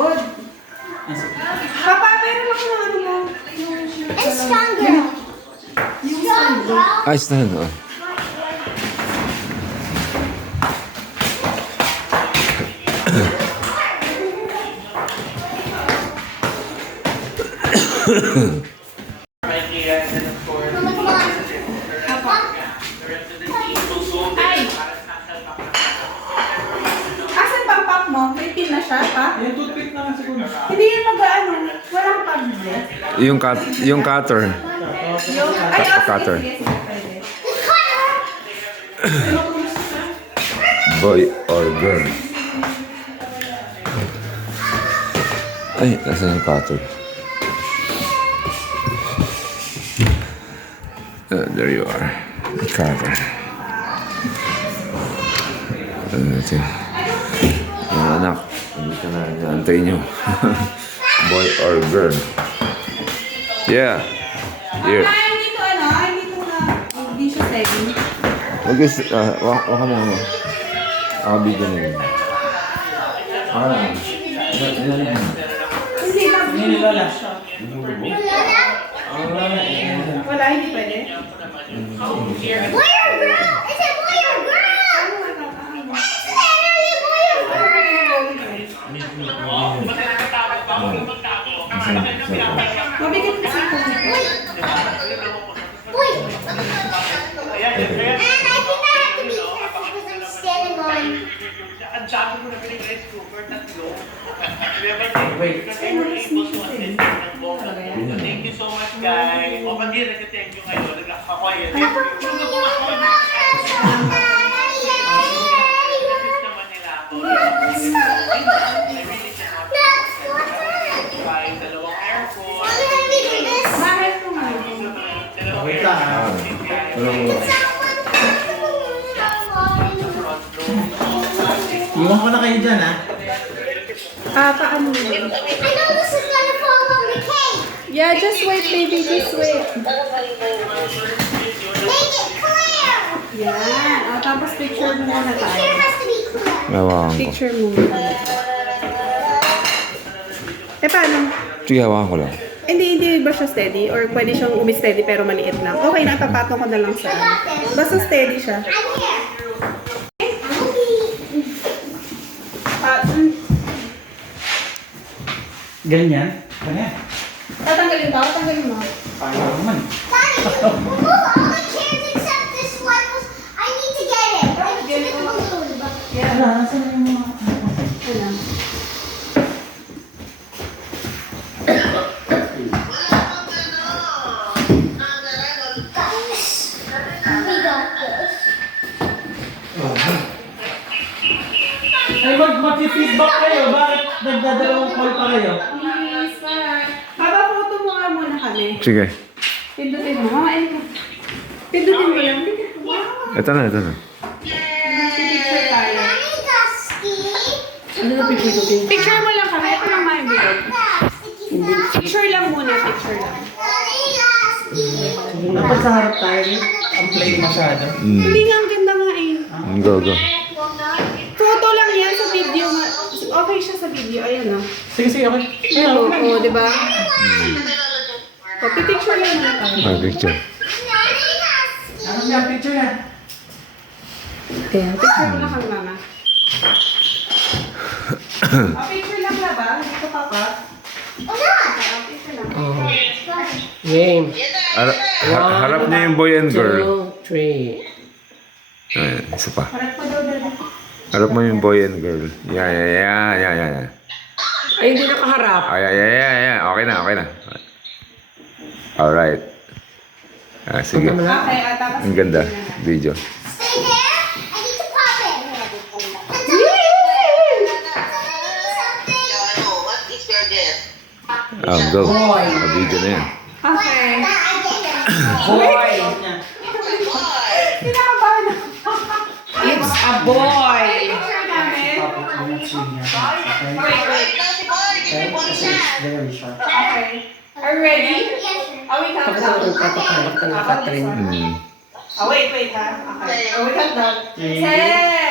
likod. Papa, pero ako na ano mo. And stronger. Stronger. Ay, stand. Oh. Right here, and then of course, Mama, come on. the rest of the team will go there para sasalpak na. Asan pang pop mo? May pin na siya, pa? Yung toothpick na nga siguro. Hindi yun mag-ano. Walang pag-bili. Yung cutter. Yung, ay, oh, Cutter. sige, sige, pwede. Boy or girl. Ay, nasa yung cutter? There you are. Cutter. Ito yung anak. Hindi ka na antayin nyo. Boy or girl. Yeah. Here. Ay, hindi to ano, ay, hindi to na, hindi siya steady. Waka mo mo. Video na yun. Hindi lang. Hindi lola. Wala, hindi pwede. Boy or girl? Is it boy or girl? It's literally boy or girl. Mabigat kasi ito. Boy. And I think I have to be careful because I'm standing on. Ang dami ko na pinag-rice cooker, tatlo. Wait. Kasi we're able to assist ng buong So thank you so much, guys. O, pag nag-thank you kayo, nag-ako yan. Assist naman nila ako. I really cannot. Bye, dalawang airport. Mahal ko nga. Dalawang Wait lang, ah. Iwan ko na kayo dyan, ha? Paano mo yun? I know this is gonna fall on the cake. Yeah, just wait, baby, just wait. Make it clear. Yan. Tapos picture mo muna Here tayo. has to be clear. Hawakan ko. Picture mo. Paano? Sige, hawakan ko lang. Hindi ba siya steady? Or pwede siyang umi-steady pero maliit lang? Okay na, papatong ko na lang sa basta steady siya. I'm here. Ganyan. Ganyan. Tatanggalin ba? Tatanggalin mo. Paano naman? Daddy, move all the chairs except this one. I need to get it. I need to get the balloon. Wala, nasa na yung mga... Ano? We got this. Ay, mag-feedback kayo. Bakit nagdadalawang call pa kayo? Yes, sir. Papa-photo mo nga muna kami. Sige. Pindutin mo. Mama, pindutin mo lang. Ito na, ito na. Picture tayo. Daddy got ski. Ano na pipindutin? Picture mo lang kami. Ito lang mga video. Picture lang muna. Picture lang. Daddy got ski. Dapat sa harap tayo. Ang plain masyado. Hindi nga, ang ganda nga eh. Go, go. Photo lang yan sa video nga. Okay siya sa video. Ayan o. Sige, sige, okay. Oo, di ba? O, picture lang muna tayo. Picture. Daddy got ski. Ano nga, picture na. Ayan, picture mo lang kang mama. Picture lang na ba? Dito pa pa? Wala. Picture lang. Game. Harap niya yung boy and girl. 2, 3. Ayan, isa pa. Harap pa daw dali. Harap mo yung boy and girl. Yan, yan, yan, yan, yan, yan. Ay, hindi nakaharap. Ay, ay, ay, ay, ay. Okay na, okay na. Alright. Sige. Okay, tapos Ang ganda. Video. Stay there. I need to pop it. What is your gift? Go. Video na yan. Okay. Boy. Kinakabahan ako. It's a boy. Picture namin. Very sharp. Okay. Are you ready? Yes, sir. Oh, we count Tapos down. ang papakalak ka ng Catherine. Oh, wait ha. Okay. Oh, we count down. 10,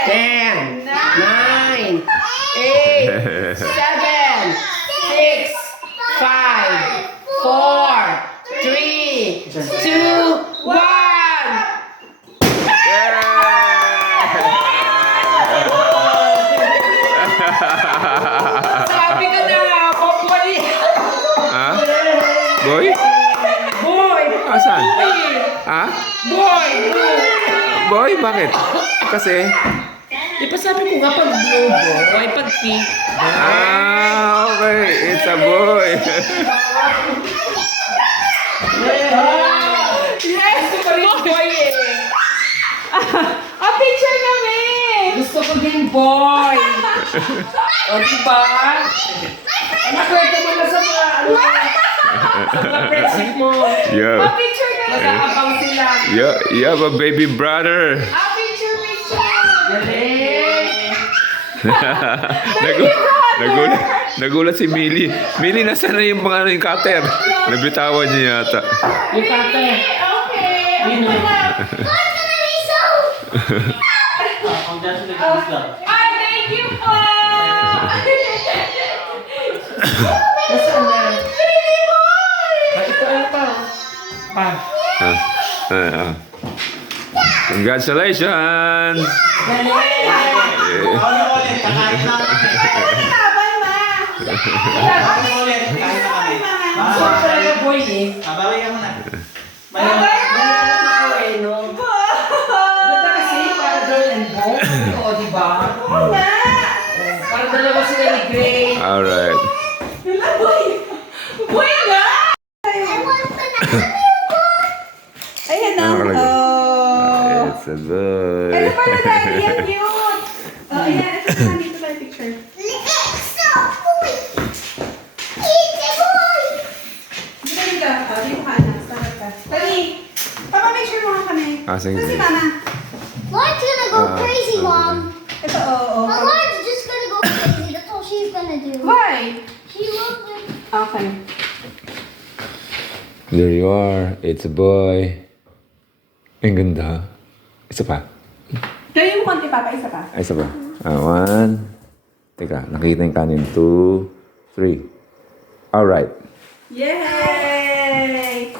10, 9, 8, 7, Boy! Boy, bakit? Kasi, Di ba sabi ko nga pag blue boy, pag pink. okay. It's a boy. Yes! Gusto ko rin boy eh. Picture kami! Gusto ko din boy. O diba? Nakwento mo na sa mga ano. Sa mga friendship mo. Yo, Picture kami! Nag-aabang sila. you have a baby brother. Picture! Galing. Nagulat si Millie. Millie, nasaan na yung mga yung cutter? Nabitawan niya yata. Yung kate. Okay! Yun o. What's gonna be so? Congratulations lang. Thank you po! Nasaan na? Ito ano pa? Pa. Congratulations! Ano ulit? Kakain na kami. Laban na! Ano ulit? Kakain na kami. Gusto ko talaga boy eh. Babawi ka muna. Mayroon ako eh, no? Ganda kasi para girl and boy. Oo, diba? Para dalawa sila ni Gray. Alright. Boy nga! I want banana. Ayan na. Nakalagay. Oh. It's a boy. Ano pala daddy? Ang cute! Oh, ayan. Ito naman dito tayo picture. It's so boy. It's a boy. Dito ka. Oh, dito ka na. Sarap ka. Dali. Papa-picture mo nga kami. Sige. Ito si mama. Lauren's gonna go crazy, Mom. Ito, oo. But Lauren's just gonna go crazy. That's all she's gonna do. Why? She loves it. Okay. There you are. It's a boy. Ang ganda. Isa pa. Gawin mo konti, Papa. Isa pa. Isa pa. One. Teka, nakita yung kanin. 2, 3. Alright. Yay!